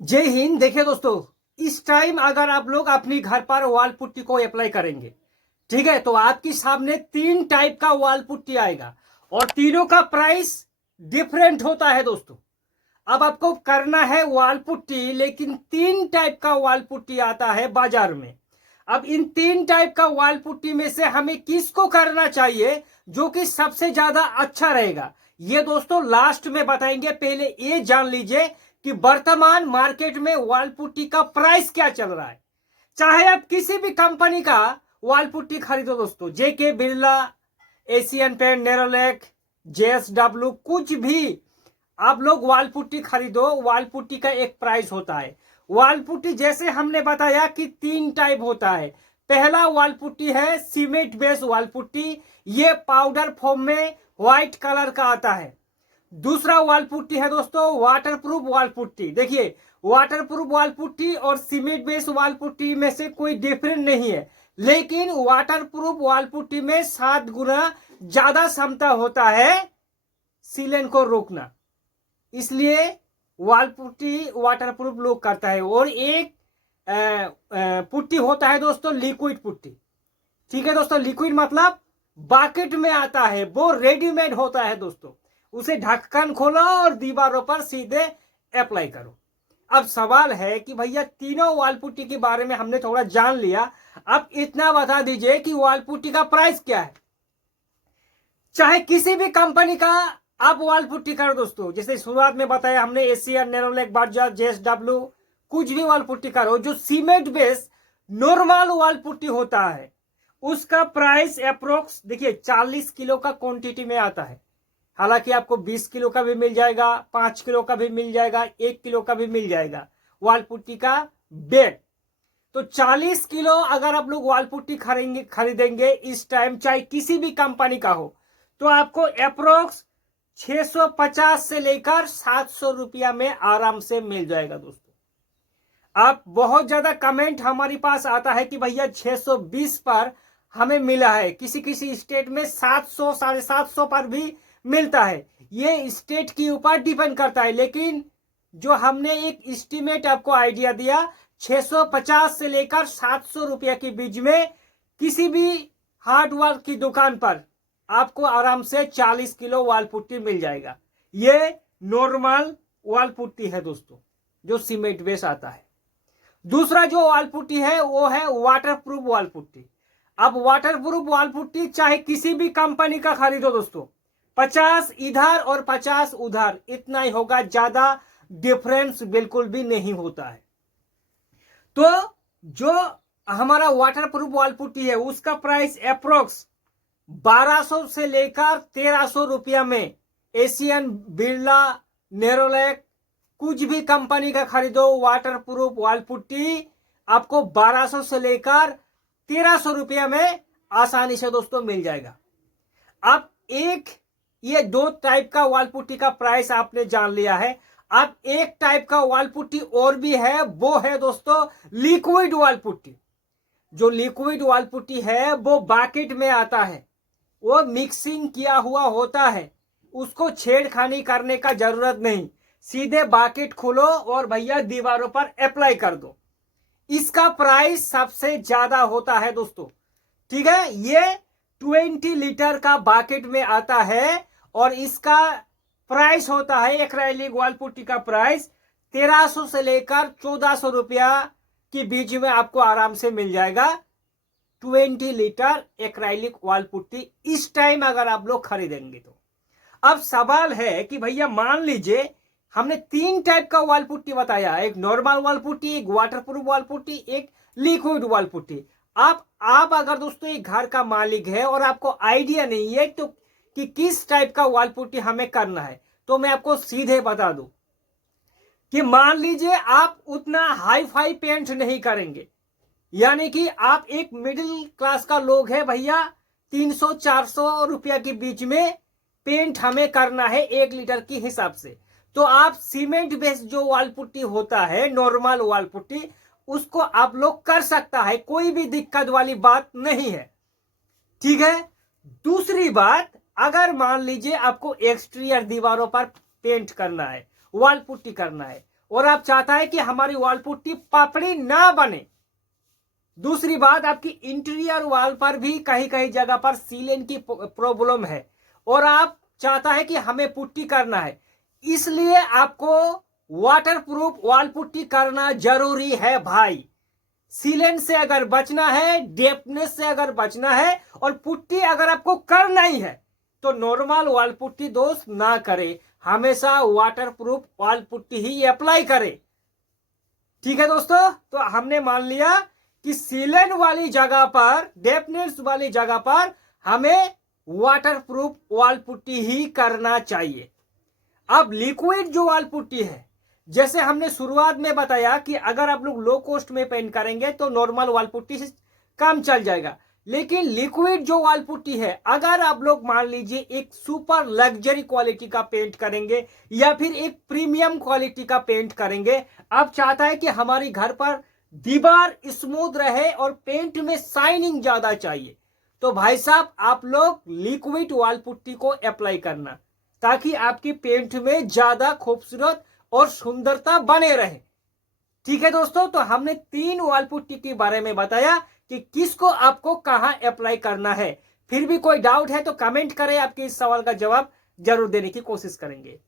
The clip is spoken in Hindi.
जय हिंद। देखिए दोस्तों, इस टाइम अगर आप लोग अपनी घर पर वॉल पुट्टी को अप्लाई करेंगे, ठीक है, तो आपके सामने तीन टाइप का वॉल पुट्टी आएगा और तीनों का प्राइस डिफरेंट होता है दोस्तों। अब आपको करना है वॉल पुट्टी, लेकिन तीन टाइप का वॉल पुट्टी आता है बाजार में। अब इन तीन टाइप का वॉल पुट्टी में से हमें किसको करना चाहिए जो कि सबसे ज्यादा अच्छा रहेगा, ये दोस्तों लास्ट में बताएंगे। पहले ये जान लीजिए कि वर्तमान मार्केट में वॉल पुट्टी का प्राइस क्या चल रहा है। चाहे आप किसी भी कंपनी का वॉल पुट्टी खरीदो दोस्तों, JK Birla, Asian paint, Nerolac, JSW, कुछ भी आप लोग वॉल पुट्टी खरीदो, वॉल पुट्टी का एक प्राइस होता है। वॉल पुट्टी जैसे हमने बताया कि तीन टाइप होता है। पहला वॉल पुट्टी है सीमेंट बेस्ड वॉल पुट्टी, ये पाउडर फॉर्म में व्हाइट कलर का आता है। दूसरा वॉल पुट्टी है दोस्तों वाटरप्रूफ वॉल पुट्टी। देखिए, वाटरप्रूफ वॉल पुट्टी और सीमेंट बेस्ड वॉल पुट्टी में से कोई डिफरेंट नहीं है, लेकिन वाटरप्रूफ वॉल पुट्टी में 7 गुना ज्यादा क्षमता होता है सीलन को रोकना, इसलिए वॉल पुट्टी वाटरप्रूफ लोग करता है। और एक पुट्टी होता है दोस्तों लिक्विड पुट्टी। ठीक है दोस्तों, लिक्विड मतलब बाकेट में आता है, वो रेडीमेड होता है दोस्तों। उसे ढक्कन खोलो और दीवारों पर सीधे अप्लाई करो। अब सवाल है कि भैया तीनों वॉल पुट्टी के बारे में हमने थोड़ा जान लिया, अब इतना बता दीजिए कि वॉल पुट्टी का प्राइस क्या है। चाहे किसी भी कंपनी का आप वॉल पुट्टी करो दोस्तों, जैसे शुरुआत में बताया हमने, एशियन, नेरोलैक, बजाज, जेएसडब्ल्यू, कुछ भी वॉल पुट्टी करो, जो cement base normal wall putty होता है उसका प्राइस अप्रोक्स देखिए 40 किलो का क्वांटिटी में आता है। हालांकि आपको 20 किलो का भी मिल जाएगा, 5 किलो का भी मिल जाएगा, 1 किलो का भी मिल जाएगा वॉल पुट्टी का बैग। तो 40 किलो अगर आप लोग वॉल पुट्टी खरीदेंगे इस टाइम, चाहे किसी भी कंपनी का हो, तो आपको अप्रोक्स 650 से लेकर 700 रुपया में आराम से मिल जाएगा दोस्तों। आप बहुत ज्यादा कमेंट हमारे पास आता है कि भैया 620 पर हमें मिला है, किसी किसी स्टेट में 700 750 पर भी मिलता है। ये स्टेट के ऊपर डिपेंड करता है, लेकिन जो हमने एक एस्टीमेट आपको आइडिया दिया, 650 से लेकर 700 रुपया के बीच में किसी भी हार्डवेयर की दुकान पर आपको आराम से 40 किलो वॉल पुट्टी मिल जाएगा। ये नॉर्मल वॉल पुट्टी है दोस्तों, जो सीमेंट बेस आता है। दूसरा जो वॉल पुट्टी है वो है वाटरप्रूफ वॉल पुट्टी। अब वाटरप्रूफ वॉल पुट्टी चाहे किसी भी कंपनी का खरीदो दोस्तों, 50 इधर और 50 उधर, इतना ही होगा, ज्यादा डिफरेंस बिल्कुल भी नहीं होता है। तो जो हमारा वाटरप्रूफ वॉल पुट्टी है उसका प्राइस अप्रोक्स 1200 से लेकर 1300 रुपया में, एशियन, बिरला, नेरोलैक, कुछ भी कंपनी का खरीदो वाटरप्रूफ वॉल पुट्टी आपको 1200 से लेकर 1300 रुपया में आसानी से दोस्तों मिल जाएगा। अब ये दो टाइप का वॉल पुट्टी का प्राइस आपने जान लिया है। अब एक टाइप का वॉल पुट्टी और भी है, वो है दोस्तों लिक्विड वॉल पुट्टी। जो लिक्विड वॉल पुट्टी है वो बाकेट में आता है, वो मिक्सिंग किया हुआ होता है, उसको छेड़खानी करने का जरूरत नहीं, सीधे बाकेट खोलो और भैया दीवारों पर अप्लाई कर दो। इसका प्राइस सबसे ज्यादा होता है दोस्तों। ठीक है, ये 20 लीटर का बाकेट में आता है और इसका प्राइस होता है, एक्राइलिक वॉल पुट्टी का प्राइस 1300 से लेकर 1400 रुपया के बीच में आपको आराम से मिल जाएगा। 20 लीटर एक्राइलिक वॉल पुट्टी इस टाइम अगर आप लोग खरीदेंगे तो। अब सवाल है कि भैया मान लीजिए हमने तीन टाइप का वॉल पुट्टी बताया, एक नॉर्मल वॉल पुट्टी, एक वाटरप्रूफ वॉल पुट्टी, एक लिक्विड वॉल पुट्टी। आप अगर दोस्तों एक घर का मालिक है और आपको आइडिया नहीं है तो कि किस टाइप का वॉल पुट्टी हमें करना है, तो मैं आपको सीधे बता दूं कि मान लीजिए आप उतना हाई फाई पेंट नहीं करेंगे, यानी कि आप एक मिडिल क्लास का लोग है भैया, 300-400 रुपया के बीच में पेंट हमें करना है 1 लीटर के हिसाब से, तो आप सीमेंट बेस्ड जो वॉल पुट्टी होता है, नॉर्मल वॉल पुट्टी, उसको आप लोग कर सकता है, कोई भी दिक्कत वाली बात नहीं है। ठीक है, दूसरी बात, अगर मान लीजिए आपको एक्सटीरियर दीवारों पर पेंट करना है, वॉल पुट्टी करना है, और आप चाहता है कि हमारी वॉल पुट्टी पापड़ी ना बने। दूसरी बात, आपकी इंटीरियर वॉल पर भी कहीं कहीं जगह पर सीलन की प्रॉब्लम है और आप चाहता है कि हमें पुट्टी करना है, इसलिए आपको वाटरप्रूफ वॉल पुट्टी करना जरूरी है भाई। सीलन से अगर बचना है, डेप्थनेस से अगर बचना है और पुट्टी अगर आपको करना ही है तो नॉर्मल वॉल पुट्टी दोस्त ना करे, हमेशा वाटरप्रूफ वॉल पुट्टी ही अप्लाई करे। ठीक है दोस्तों, तो हमने मान लिया कि सीलन वाली जगह पर, डेप्थनेस वाली जगह पर हमें वाटरप्रूफ वॉल पुट्टी ही करना चाहिए। अब लिक्विड जो वॉल पुट्टी है, जैसे हमने शुरुआत में बताया कि अगर आप लोग लो कॉस्ट में पेंट करेंगे तो नॉर्मल वॉल पुट्टी से काम चल जाएगा, लेकिन लिक्विड जो वॉल पुट्टी है, अगर आप लोग मान लीजिए एक सुपर लग्जरी क्वालिटी का पेंट करेंगे या फिर एक प्रीमियम क्वालिटी का पेंट करेंगे, आप चाहता है कि हमारी घर पर दीवार स्मूथ रहे और पेंट में शाइनिंग ज्यादा चाहिए, तो भाई साहब आप लोग लिक्विड वॉल पुट्टी को अप्लाई करना, ताकि आपकी पेंट में ज्यादा खूबसूरत और सुंदरता बने रहे। ठीक है दोस्तों, तो हमने 3 वॉल पुट्टी के बारे में बताया कि किसको आपको कहां अप्लाई करना है। फिर भी कोई डाउट है तो कमेंट करें, आपके इस सवाल का जवाब जरूर देने की कोशिश करेंगे।